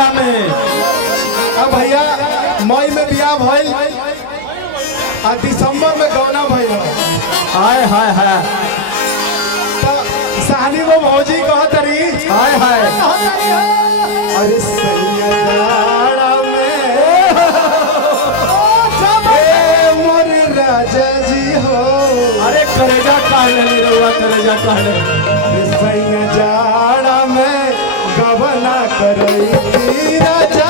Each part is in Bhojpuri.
महीना में। अब भैया मई में बियाह भइल आ दिसंबर में गौना भइल। हाय हाय हाय साहनी वो भौजी कहत रही हाय हाय। अरे सैया जाड़ा में मोर राजा जी हो। अरे करेजा काट ले रहुआ, करेजा काट ले। सैया जाड़ा में गबना करई राजा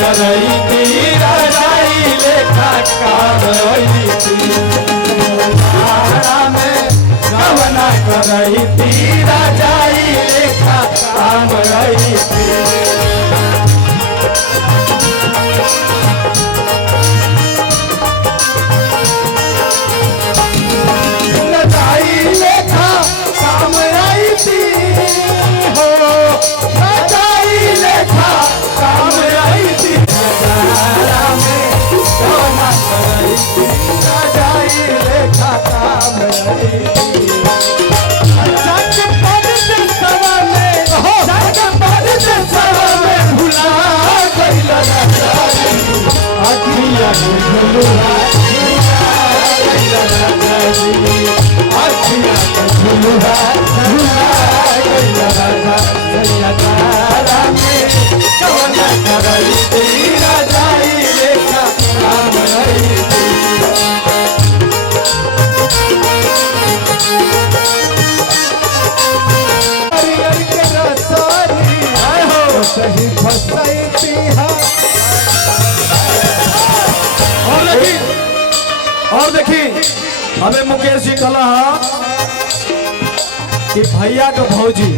करई तीरा जाई लेखा करई तीरा में गवना करई तीरा जाई लेखा करई जाई लेखा काम आई थी हो, जाई लेखा काम आई थी। और देखी हमें मुकेश जी कहला कि भैया के भौजी,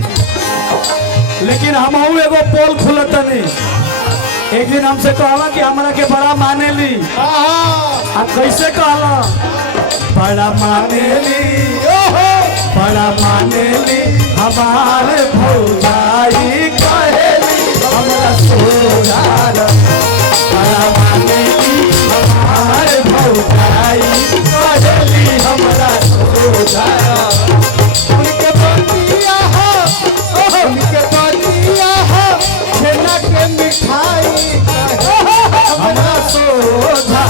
लेकिन हम एगो पोल खुलतनी। एक दिन हमसे कहला कि हमरा के बड़ा माने ली। आ कैसे कहला? बड़ा माने ली, बड़ा माने ली हमारे भौजाई कहेली हमरा सोनार। बड़ा माने ली हमारे भौजाई कहेली हमरा सोनार। उनके बतिया हो, उनके बतिया हो, छेना के मिठाई हमरा सोझा।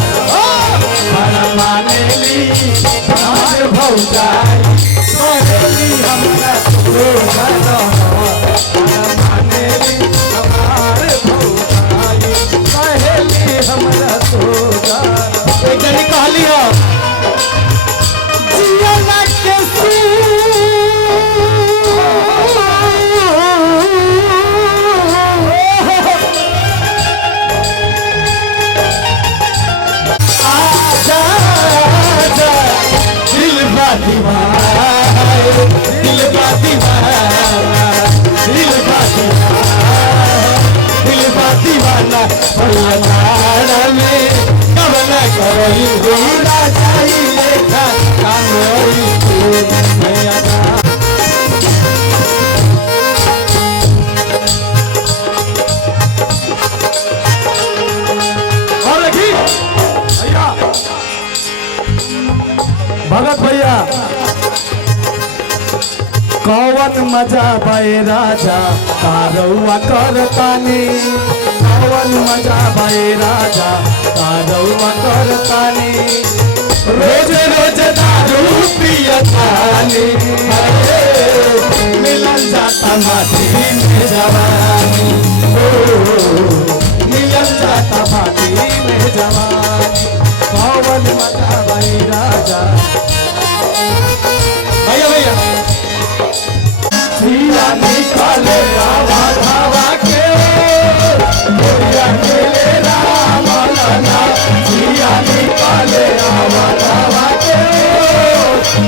बड़ा माने ली हमारे भौजाई कहेली हमरा सोनार। बड़ा माने ली हमारे भौजाई कहेली हमरा सोनार। एक दिन कहली हो जिया के भगत भैया कौन मजा भय राजा तारौआ करतानी। कौन मजा भय राजा तारौआ करतानी। रोज रोज दारू पियतानी। मिलन जाता माटी में जवानी। मिलन जाता माटी में जवानी। कौन मजा भय राजा। भैया भैया सिया निकाले आवा धावा के गोरिया खेले राम लला। सिया निकाले आवा धावा के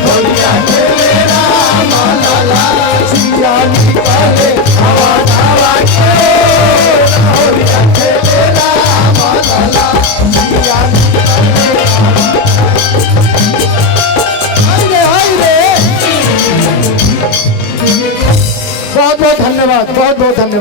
गोरिया खेले राम लला। सिया निकाले आवा धावा के गोरिया खेले राम लला। सिया निकाले बहुत बहुत धन्यवाद, बहुत बहुत धन्यवाद।